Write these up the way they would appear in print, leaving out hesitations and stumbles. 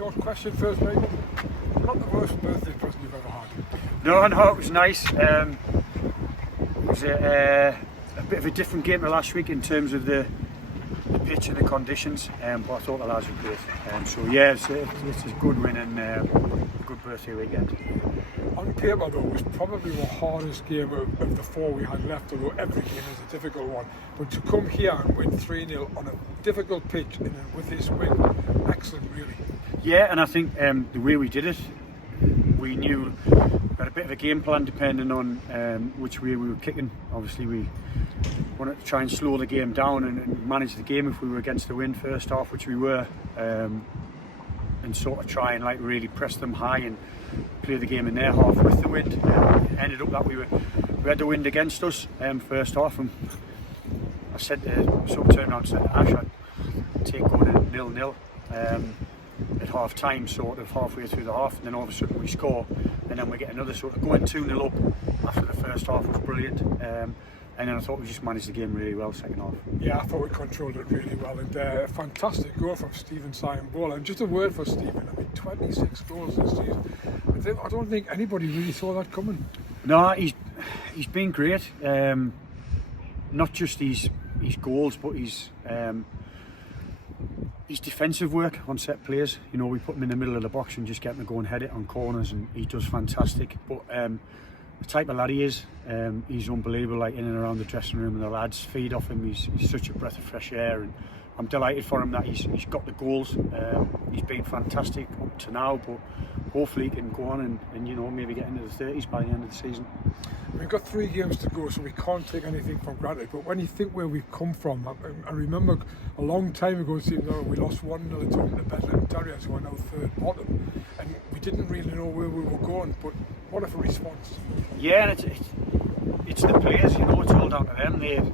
Short question first, Michael. Not the worst birthday present you've ever had? No, it was nice. It was a bit of a different game to last week in terms of the pitch and the conditions, but I thought the lads were great. So yeah, it's a good win and a good birthday weekend. On paper though, it was probably the hardest game of the four we had left, although every game is a difficult one. But to come here and win 3-0 on a difficult pitch and with this win, excellent really. Yeah, and I think the way we did it, we knew we had a bit of a game plan depending on which way we were kicking. Obviously we wanted to try and slow the game down and manage the game if we were against the wind first half, which we were, and sort of try and like really press them high and play the game in their half with the wind. It ended up that we had the wind against us first half, and I said turned around and said to Ash, I'd take going at 0-0 at half time, sort of halfway through the half, and then all of a sudden we score, and then we get another sort of going 2-0 up after the first half was brilliant. And then I thought we just managed the game really well second half. Yeah, I thought we controlled it really well, and a fantastic goal from Stephen Simon-Bowler. And just a word for Stephen, I mean 26 goals this season. I don't think anybody really saw that coming. No, he's been great. Not just his goals, but his defensive work on set plays. You know, we put him in the middle of the box and just get him to go and head it on corners, and he does fantastic. But the type of lad he is, he's unbelievable, like in and around the dressing room, and the lads feed off him. He's such a breath of fresh air, and I'm delighted for him that he's got the goals. He's been fantastic up to now, but hopefully he can go on and you know, maybe get into the 30s by the end of the season. We've got 3 games to go, so we can't take anything for granted. But when you think where we've come from, I remember a long time ago, it seemed we lost 1-0 to the Bedlam Terriers, who are now third bottom, and we didn't really know where we were going. But what a response! Yeah, and it's the players. You know, it's all down to them.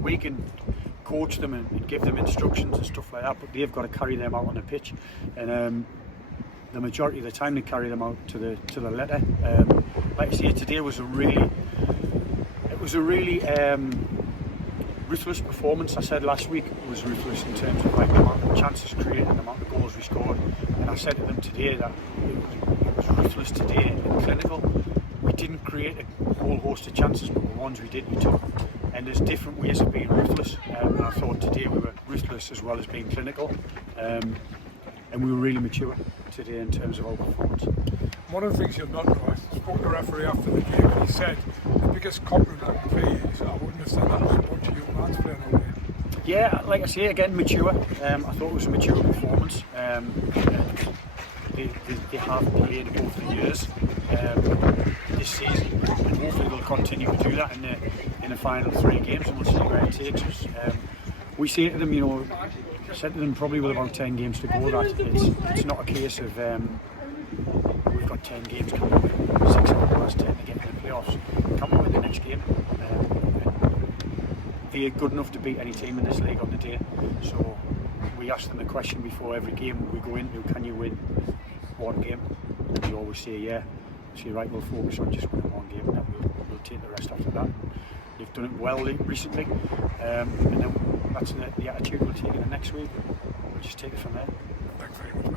We can coach them and give them instructions and stuff like that, but they've got to carry them out on the pitch, and the majority of the time they carry them out to the letter. Like I say, today was a really ruthless performance. I said last week it was ruthless in terms of like the amount of chances created and the amount of goals we scored, and I said to them today that it was ruthless today and clinical. We didn't create a whole host of chances, but the ones we did, we took. And there's different ways of being ruthless, and I thought today we were ruthless as well as being clinical, and we were really mature today in terms of our performance. One of the things you'll not know, I spoke to the referee after the game, and he said the biggest compliment I can pay is I wouldn't have said that was a bunch of young lads playing all day. Yeah, like I say, again, mature. I thought it was a mature performance. They have played both the years this season, and hopefully they'll continue to do that in the final 3 games, and we'll see where it takes us. We say to them, you know, I said to them probably with about 10 games to go, that it's not a case of we've got 10 games coming up, 6 out of the last 10 to get into the playoffs. Come on with the next game. They're good enough to beat any team in this league on the day, so we ask them a question before every game we go into: can you win one game? And they always say yeah. So you're right, we'll focus on just winning one game, and then we'll take the rest after that. They've done it well recently, and then that's the attitude we'll take in the next week. We'll just take it from there. Thanks very much.